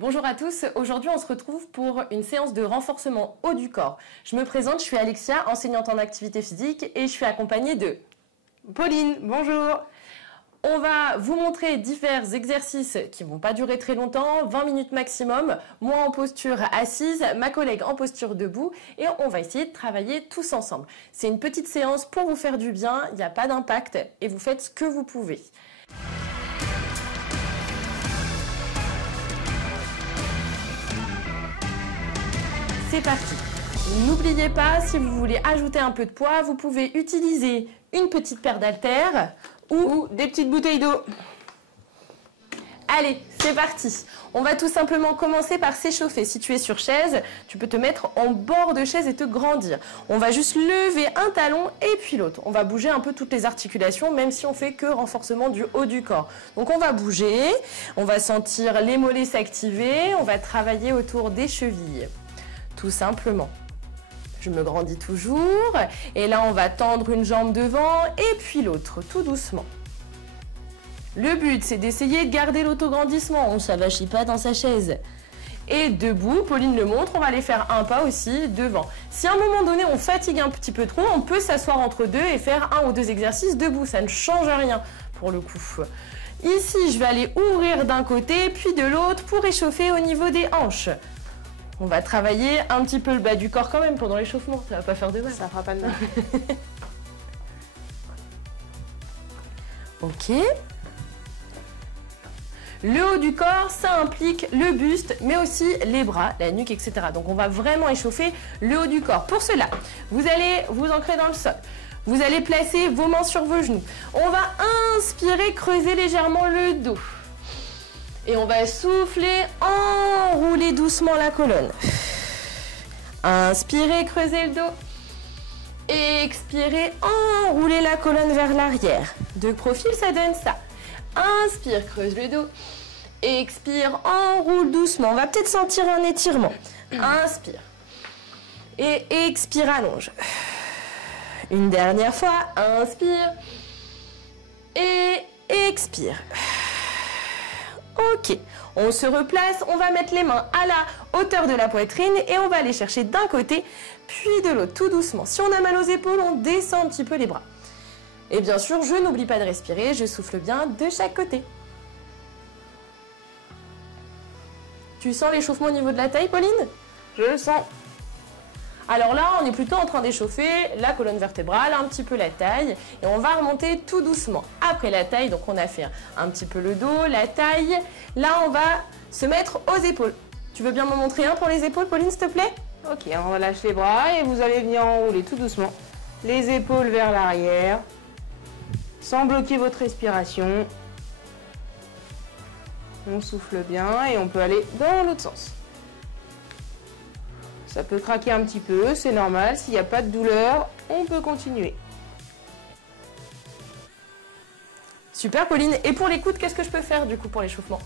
Bonjour à tous, aujourd'hui on se retrouve pour une séance de renforcement haut du corps. Je me présente, je suis Alexia, enseignante en activité physique et je suis accompagnée de Pauline, bonjour. On va vous montrer divers exercices qui ne vont pas durer très longtemps, 20 minutes maximum, moi en posture assise, ma collègue en posture debout et on va essayer de travailler tous ensemble. C'est une petite séance pour vous faire du bien, il n'y a pas d'impact et vous faites ce que vous pouvez. C'est parti. N'oubliez pas, si vous voulez ajouter un peu de poids, vous pouvez utiliser une petite paire d'haltères ou des petites bouteilles d'eau. Allez, c'est parti. On va tout simplement commencer par s'échauffer. Si tu es sur chaise, tu peux te mettre en bord de chaise et te grandir. On va juste lever un talon et puis l'autre. On va bouger un peu toutes les articulations, même si on fait que renforcement du haut du corps. Donc on va bouger, on va sentir les mollets s'activer, on va travailler autour des chevilles. Tout simplement. Je me grandis toujours. Et là, on va tendre une jambe devant et puis l'autre, tout doucement. Le but, c'est d'essayer de garder l'autograndissement. On ne s'avachit pas dans sa chaise. Et debout, Pauline le montre, on va aller faire un pas aussi devant. Si à un moment donné, on fatigue un petit peu trop, on peut s'asseoir entre deux et faire un ou deux exercices debout. Ça ne change rien pour le coup. Ici, je vais aller ouvrir d'un côté puis de l'autre pour échauffer au niveau des hanches. On va travailler un petit peu le bas du corps quand même pendant l'échauffement, ça va pas faire de mal. Ça fera pas de mal. Ok. Le haut du corps, ça implique le buste, mais aussi les bras, la nuque, etc. Donc on va vraiment échauffer le haut du corps. Pour cela, vous allez vous ancrer dans le sol. Vous allez placer vos mains sur vos genoux. On va inspirer, creuser légèrement le dos. Et on va souffler, enrouler doucement la colonne. Inspirez, creusez le dos. Expirez, enroulez la colonne vers l'arrière. De profil, ça donne ça. Inspire, creuse le dos. Expire, enroule doucement. On va peut-être sentir un étirement. Inspire. Et expire, allonge. Une dernière fois. Inspire. Et expire. Ok, on se replace, on va mettre les mains à la hauteur de la poitrine et on va aller chercher d'un côté puis de l'autre, tout doucement. Si on a mal aux épaules, on descend un petit peu les bras. Et bien sûr, je n'oublie pas de respirer, je souffle bien de chaque côté. Tu sens l'échauffement au niveau de la taille, Pauline? Je le sens. Alors là, on est plutôt en train d'échauffer la colonne vertébrale, un petit peu la taille, et on va remonter tout doucement. Après la taille, donc on a fait un petit peu le dos, la taille. Là, on va se mettre aux épaules. Tu veux bien me montrer un pour les épaules, Pauline, s'il te plaît? Ok, on relâche les bras et vous allez venir enrouler tout doucement. Les épaules vers l'arrière, sans bloquer votre respiration. On souffle bien et on peut aller dans l'autre sens. Ça peut craquer un petit peu, c'est normal. S'il n'y a pas de douleur, on peut continuer. Super, Pauline. Et pour les coudes, qu'est-ce que je peux faire du coup pour l'échauffement?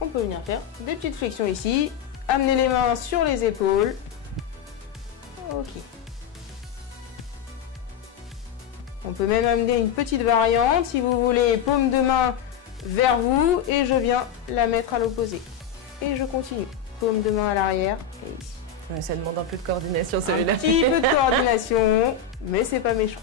On peut venir faire des petites flexions ici. Amener les mains sur les épaules. Ok. On peut même amener une petite variante. Si vous voulez, paume de main vers vous et je viens la mettre à l'opposé. Et je continue. Paume de main à l'arrière et ici. Ouais, ça demande un peu de coordination celui-là. Un petit peu de coordination, mais c'est pas méchant.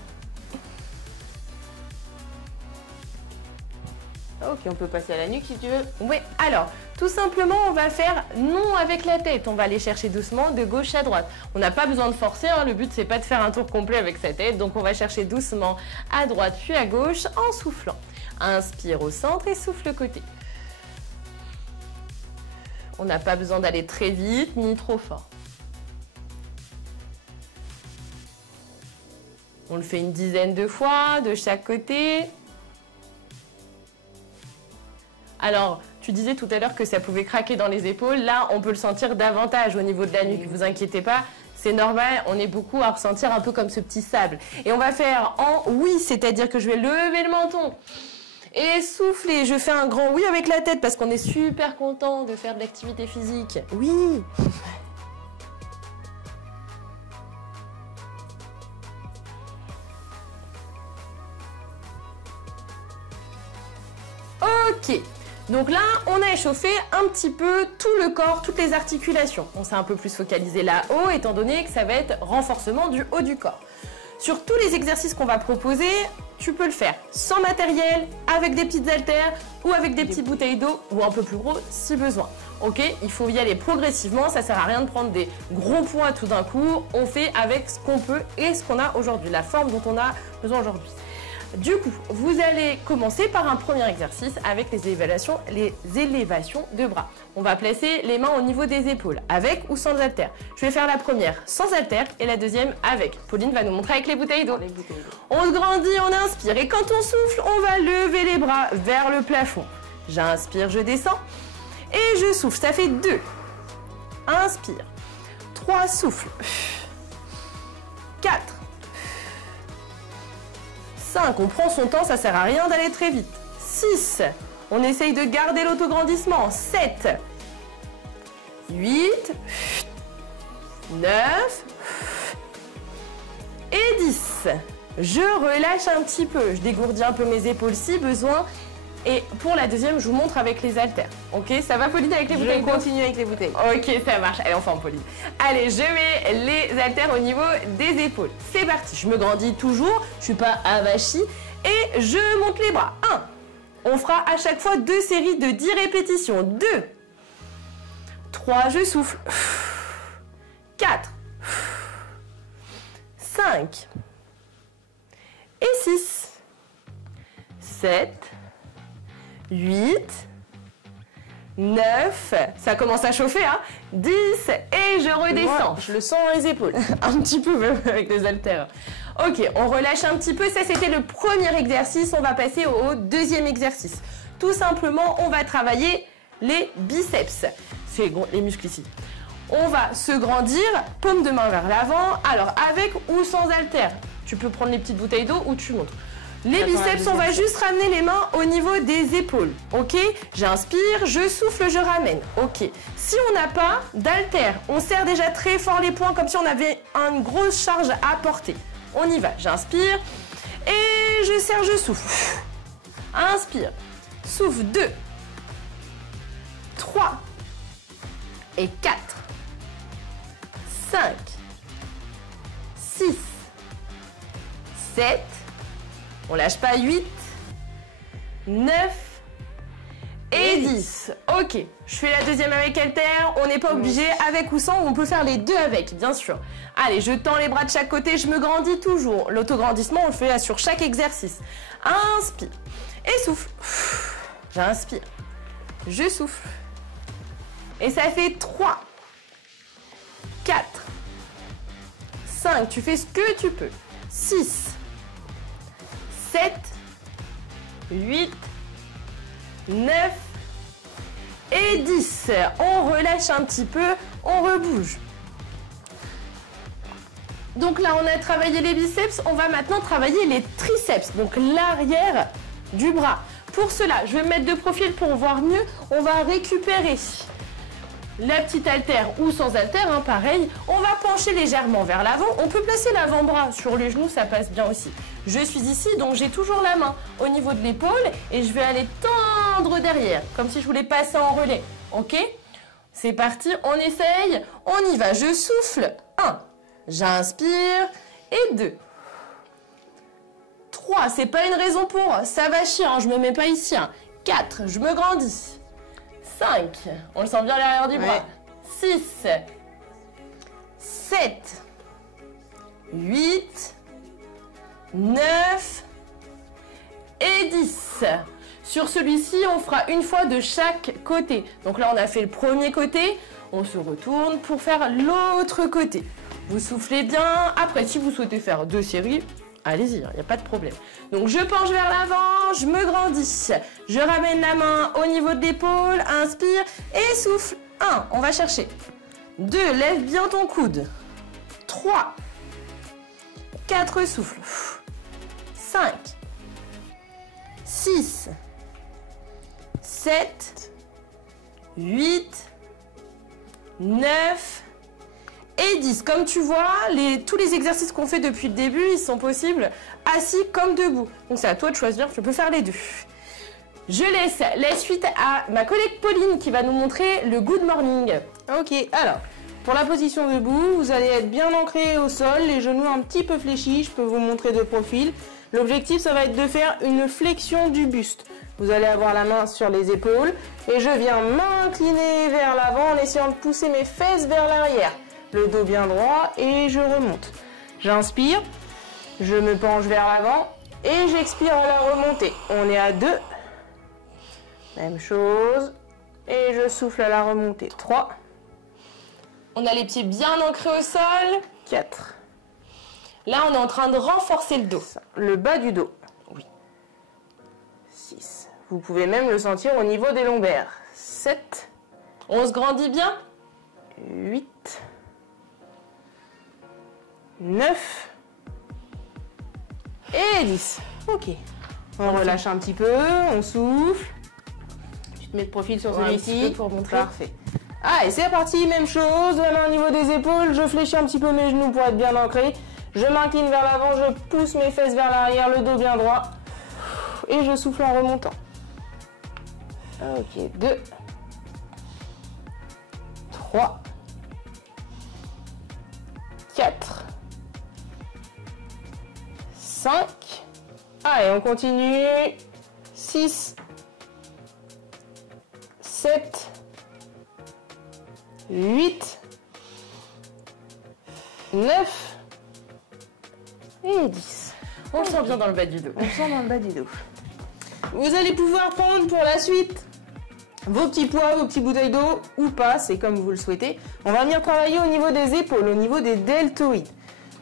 Ok, on peut passer à la nuque si tu veux. Oui, alors, tout simplement, on va faire non avec la tête. On va aller chercher doucement de gauche à droite. On n'a pas besoin de forcer, hein. Le but, c'est pas de faire un tour complet avec sa tête. Donc, on va chercher doucement à droite puis à gauche en soufflant. Inspire au centre et souffle côté. On n'a pas besoin d'aller très vite ni trop fort. On le fait une dizaine de fois de chaque côté. Alors, tu disais tout à l'heure que ça pouvait craquer dans les épaules. Là, on peut le sentir davantage au niveau de la nuque. Vous inquiétez pas, c'est normal. On est beaucoup à ressentir un peu comme ce petit sable. Et on va faire en oui, c'est-à-dire que je vais lever le menton et souffler. Je fais un grand oui avec la tête parce qu'on est super content de faire de l'activité physique. Oui. Ok, Donc là, on a échauffé un petit peu tout le corps, toutes les articulations. On s'est un peu plus focalisé là-haut, étant donné que ça va être renforcement du haut du corps. Sur tous les exercices qu'on va proposer, tu peux le faire sans matériel, avec des petites haltères ou avec des petites bouteilles d'eau ou un peu plus gros si besoin. Ok, il faut y aller progressivement, ça sert à rien de prendre des gros poids tout d'un coup. On fait avec ce qu'on peut et ce qu'on a aujourd'hui, la forme dont on a besoin aujourd'hui. Du coup, vous allez commencer par un premier exercice avec les élévations de bras. On va placer les mains au niveau des épaules, avec ou sans haltères. Je vais faire la première sans haltères et la deuxième avec. Pauline va nous montrer avec les bouteilles d'eau. On grandit, on inspire et quand on souffle, on va lever les bras vers le plafond. J'inspire, je descends et je souffle. Ça fait 2. Inspire. 3, souffle. 4. 5, on prend son temps, ça sert à rien d'aller très vite. 6, on essaye de garder l'autograndissement. 7, 8, 9 et 10. Je relâche un petit peu, je dégourdis un peu mes épaules si besoin. Et pour la deuxième, je vous montre avec les haltères. Ok, ça va Pauline avec les bouteilles? Je continue avec les bouteilles. Ok, ça marche. Allez, on forme Pauline. Allez, je mets les haltères au niveau des épaules. C'est parti. Je me grandis toujours. Je suis pas avachie. Et je monte les bras. 1. On fera à chaque fois 2 séries de 10 répétitions. 2. 3, je souffle. 4. 5. Et 6. 7. 8, 9, ça commence à chauffer, hein, 10 et je redescends. Moi, je le sens dans les épaules. Un petit peu même avec les haltères. Ok, on relâche un petit peu, ça c'était le premier exercice, on va passer au deuxième exercice. Tout simplement, on va travailler les biceps, c'est les muscles ici. On va se grandir, paume de main vers l'avant, alors avec ou sans haltères. Tu peux prendre les petites bouteilles d'eau ou tu montres. Les biceps, on va juste ramener les mains au niveau des épaules, ok? J'inspire, je souffle, je ramène, ok? Si on n'a pas d'haltères, on serre déjà très fort les poings comme si on avait une grosse charge à porter. On y va, j'inspire et je serre, je souffle. Inspire, souffle, 2, 3 et 4, 5, 6, 7, on lâche pas, 8, 9 et 10. Ok, je fais la deuxième avec haltère. On n'est pas obligé avec ou sans, on peut faire les deux avec, bien sûr. Allez, je tends les bras de chaque côté, je me grandis toujours. L'autograndissement, on le fait sur chaque exercice. Inspire et souffle. J'inspire, je souffle. Et ça fait 3, 4, 5, tu fais ce que tu peux. 6, 7, 8, 9 et 10. On relâche un petit peu, on rebouge. Donc là, on a travaillé les biceps, on va maintenant travailler les triceps, donc l'arrière du bras. Pour cela, je vais me mettre de profil pour voir mieux. On va récupérer la petite haltère ou sans haltère, hein, pareil. On va pencher légèrement vers l'avant. On peut placer l'avant-bras sur les genoux, ça passe bien aussi. Je suis ici, donc j'ai toujours la main au niveau de l'épaule et je vais aller tendre derrière, comme si je voulais passer en relais. Ok? C'est parti, on essaye, on y va. Je souffle. 1, j'inspire et 2. 3, c'est pas une raison pour s'avachir, hein, je me mets pas ici. 4, je me grandis. 5, on le sent bien à l'arrière du bras. 6, 7, 8, 9 et 10. Sur celui-ci, on fera une fois de chaque côté. Donc là, on a fait le premier côté. On se retourne pour faire l'autre côté. Vous soufflez bien. Après, si vous souhaitez faire 2 séries, allez-y, il n'y a pas de problème. Donc, je penche vers l'avant, je me grandis. Je ramène la main au niveau de l'épaule, inspire et souffle. 1, on va chercher. 2, lève bien ton coude. 3, 4, souffle. 5, 6, 7, 8, 9 et 10. Comme tu vois, tous les exercices qu'on fait depuis le début, ils sont possibles assis comme debout. Donc c'est à toi de choisir, tu peux faire les deux. Je laisse la suite à ma collègue Pauline qui va nous montrer le good morning. Ok, alors, pour la position debout, vous allez être bien ancré au sol, les genoux un petit peu fléchis, je peux vous montrer de profil. L'objectif, ça va être de faire une flexion du buste. Vous allez avoir la main sur les épaules et je viens m'incliner vers l'avant en essayant de pousser mes fesses vers l'arrière. Le dos bien droit et je remonte. J'inspire, je me penche vers l'avant et j'expire à la remontée. On est à 2. Même chose. Et je souffle à la remontée. 3. On a les pieds bien ancrés au sol. 4. Là, on est en train de renforcer le dos. Le bas du dos. Oui. 6. Vous pouvez même le sentir au niveau des lombaires. 7. On se grandit bien. 8. 9. Et 10. Ok. On relâche un petit peu, on souffle. Tu te mets de profil sur celui-ci pour montrer. Parfait. Ah, et c'est parti, même chose. La main au niveau des épaules, je fléchis un petit peu mes genoux pour être bien ancré. Je m'incline vers l'avant, je pousse mes fesses vers l'arrière, le dos bien droit. Et je souffle en remontant. Ok, 2. 3. 4. 5. Allez, on continue. 6. 7. 8. 9. Et 10. On se sent bien dans le bas du dos. On sent dans le bas du dos. Vous allez pouvoir prendre pour la suite vos petits poids, vos petites bouteilles d'eau ou pas, c'est comme vous le souhaitez. On va venir travailler au niveau des épaules, au niveau des deltoïdes.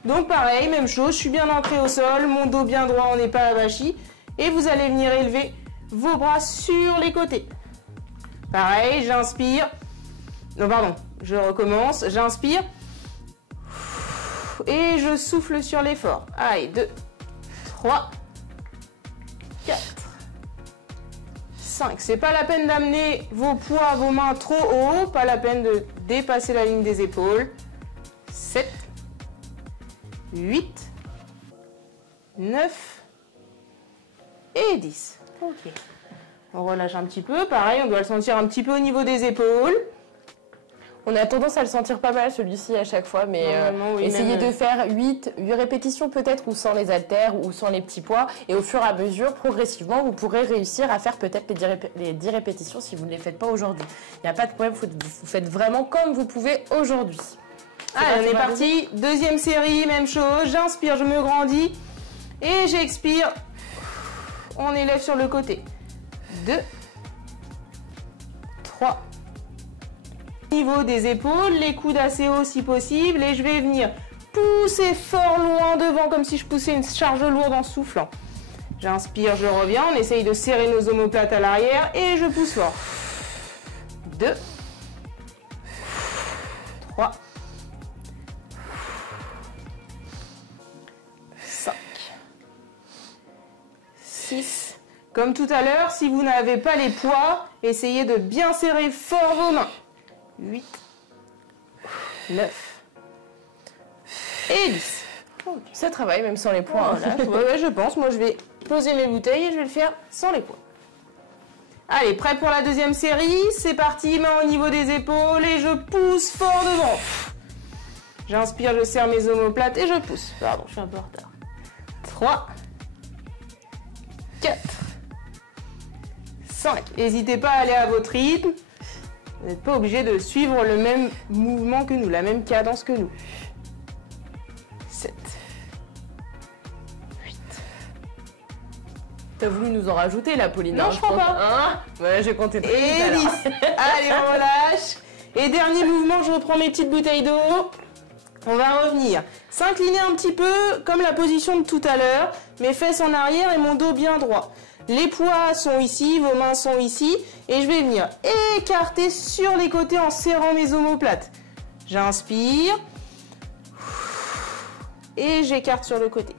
Donc pareil, même chose, je suis bien ancré au sol, mon dos bien droit, on n'est pas avachi. Et vous allez venir élever vos bras sur les côtés. Pareil, j'inspire. Non, pardon, je recommence. J'inspire. Et je souffle sur l'effort. Allez, 2, 3, 4, 5. C'est pas la peine d'amener vos poids, vos mains trop haut. Pas la peine de dépasser la ligne des épaules. 7, 8, 9 et 10. Ok. On relâche un petit peu. Pareil, on doit le sentir un petit peu au niveau des épaules. On a tendance à le sentir pas mal celui-ci à chaque fois, mais oui, essayez de faire 8 répétitions peut-être, ou sans les haltères, ou sans les petits poids. Et au fur et à mesure, progressivement, vous pourrez réussir à faire peut-être les 10 répétitions si vous ne les faites pas aujourd'hui. Il n'y a pas de problème, vous faites vraiment comme vous pouvez aujourd'hui. Allez, on est parti. Deuxième série, même chose. J'inspire, je me grandis. Et j'expire. On élève sur le côté. 2, 3. Niveau des épaules, les coudes assez hauts si possible. Et je vais venir pousser fort loin devant, comme si je poussais une charge lourde en soufflant. J'inspire, je reviens. On essaye de serrer nos omoplates à l'arrière. Et je pousse fort. 2, 3, 5, 6. Comme tout à l'heure, si vous n'avez pas les poids, essayez de bien serrer fort vos mains. 8, 9 et 10. Ça travaille même sans les poids. Ouais, je pense. Moi, je vais poser mes bouteilles et je vais le faire sans les poids. Allez, prêt pour la deuxième série. C'est parti, main au niveau des épaules et je pousse fort devant. J'inspire, je serre mes omoplates et je pousse. Pardon, je suis un peu en retard. 3, 4, 5. N'hésitez pas à aller à votre rythme. Vous n'êtes pas obligé de suivre le même mouvement que nous, la même cadence que nous. 7, 8. T'as voulu nous en rajouter là, Pauline? Non, je crois pas. Hein, ouais, j'ai compté. Et 10. Allez, on relâche. Et dernier mouvement, je reprends mes petites bouteilles d'eau. On va revenir. S'incliner un petit peu, comme la position de tout à l'heure. Mes fesses en arrière et mon dos bien droit. Les poids sont ici, vos mains sont ici. Et je vais venir écarter sur les côtés en serrant mes omoplates. J'inspire. Et j'écarte sur le côté.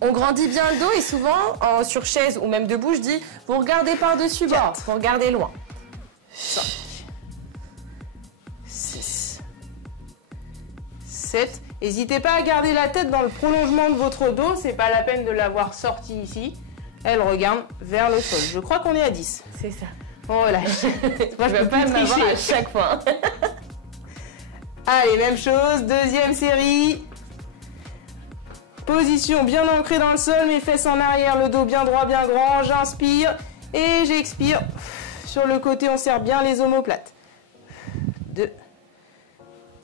On grandit bien le dos et souvent, sur chaise ou même debout, je dis, vous regardez par-dessus bord, vous regardez loin. 5, 6, 7. N'hésitez pas à garder la tête dans le prolongement de votre dos. C'est pas la peine de l'avoir sortie ici. elle regarde vers le sol. Je crois qu'on est à 10. C'est ça. On relâche. Moi, je ne peux pas m'avoir à chaque fois. Allez, même chose, deuxième série. Position bien ancrée dans le sol, mes fesses en arrière, le dos bien droit, bien grand. J'inspire et j'expire. Sur le côté, on serre bien les omoplates. 2,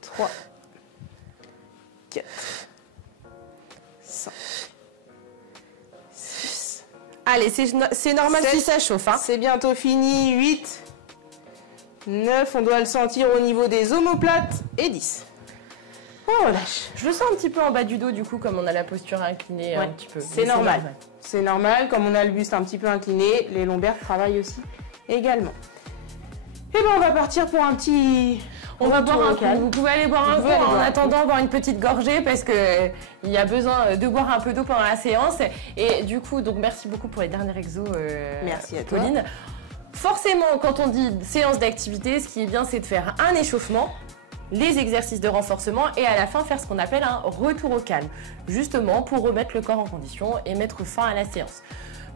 3, 4, 5, 6. Allez, c'est normal 7, si ça chauffe. Hein. C'est bientôt fini. 8, 9, on doit le sentir au niveau des omoplates. Et 10. On relâche. Je le sens un petit peu en bas du dos, du coup, comme on a la posture inclinée un petit peu. C'est normal. C'est normal, comme on a le buste un petit peu incliné, les lombaires travaillent aussi également. Et bien, on va partir pour un petit... On va boire un coup. Vous pouvez aller boire un coup en attendant, boire une petite gorgée parce que il y a besoin de boire un peu d'eau pendant la séance. Et du coup, donc merci beaucoup pour les derniers exos, merci à toi. Pauline. Forcément, quand on dit séance d'activité, ce qui est bien, c'est de faire un échauffement, les exercices de renforcement et à la fin faire ce qu'on appelle un retour au calme, justement pour remettre le corps en condition et mettre fin à la séance.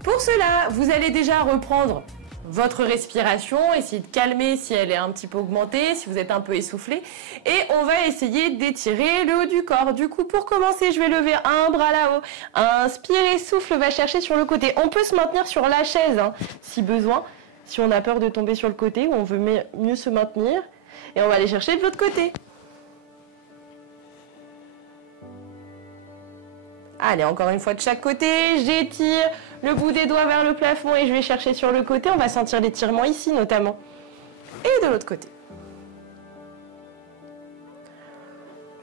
Pour cela, vous allez déjà reprendre votre respiration, essayer de calmer si elle est un petit peu augmentée, si vous êtes un peu essoufflé, et on va essayer d'étirer le haut du corps. Du coup, pour commencer, je vais lever un bras là-haut, inspirez, souffle, va chercher sur le côté. On peut se maintenir sur la chaise hein, si besoin, si on a peur de tomber sur le côté ou on veut mieux se maintenir. Et on va aller chercher de l'autre côté. Allez, encore une fois de chaque côté. J'étire le bout des doigts vers le plafond et je vais chercher sur le côté. On va sentir l'étirement ici notamment. Et de l'autre côté.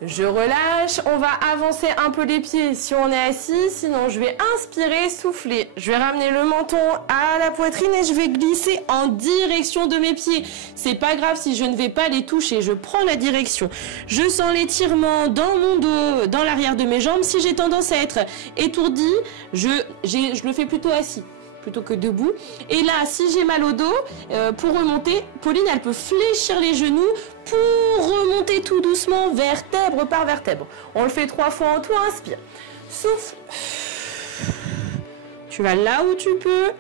Je relâche, on va avancer un peu les pieds si on est assis, sinon je vais inspirer, souffler. Je vais ramener le menton à la poitrine et je vais glisser en direction de mes pieds. C'est pas grave si je ne vais pas les toucher, je prends la direction. Je sens l'étirement dans mon dos, dans l'arrière de mes jambes. Si j'ai tendance à être étourdi, je le fais plutôt assis plutôt que debout. Et là, si j'ai mal au dos, pour remonter, Pauline, elle peut fléchir les genoux pour remonter tout doucement, vertèbre par vertèbre. On le fait 3 fois en tout, inspire. Souffle. Tu vas là où tu peux.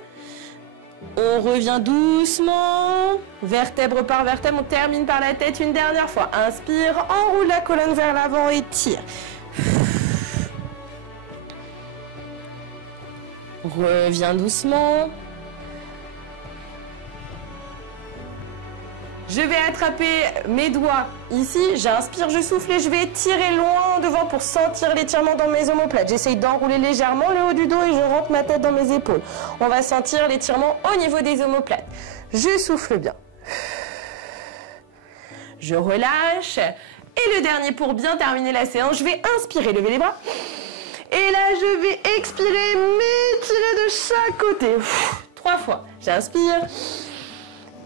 On revient doucement, vertèbre par vertèbre, on termine par la tête une dernière fois. Inspire, enroule la colonne vers l'avant et tire. Reviens doucement. Je vais attraper mes doigts ici, j'inspire, je souffle et je vais tirer loin devant pour sentir l'étirement dans mes omoplates. J'essaye d'enrouler légèrement le haut du dos et je rentre ma tête dans mes épaules. On va sentir l'étirement au niveau des omoplates. Je souffle bien. Je relâche. Et le dernier pour bien terminer la séance, je vais inspirer, lever les bras. Et là, je vais expirer, m'étirer de chaque côté. 3 fois. J'inspire.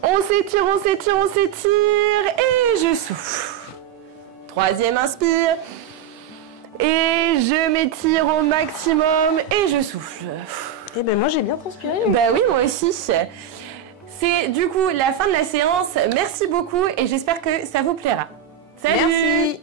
On s'étire, on s'étire, on s'étire. Et je souffle. 3e inspire. Et je m'étire au maximum. Et je souffle. Eh ben moi, j'ai bien transpiré. Ben oui, moi aussi. C'est du coup la fin de la séance. Merci beaucoup et j'espère que ça vous plaira. Salut! Merci.